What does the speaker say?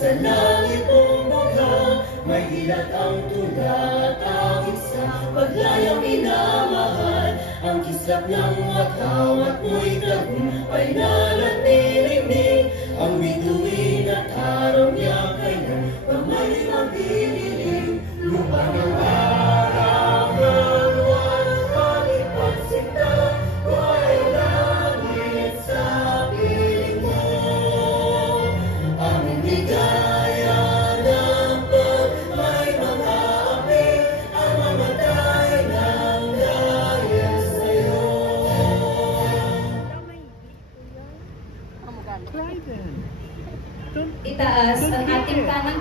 Sa langit mong bugha, may hilat ang tula at ang isa. Paglayang minamahal, ang kislap ng watawat mo'y tagumpay na nanilinig. Ang bituin at araw niya kailan pamalit ang piniling. Lupa ng araw ng buwan, pangit pagsinta, buhay langit sa piling mo. Aming ligaya ng pag may mga api, ang mamatay ng dahil sa'yo. Try then. Itaas ang ating kanang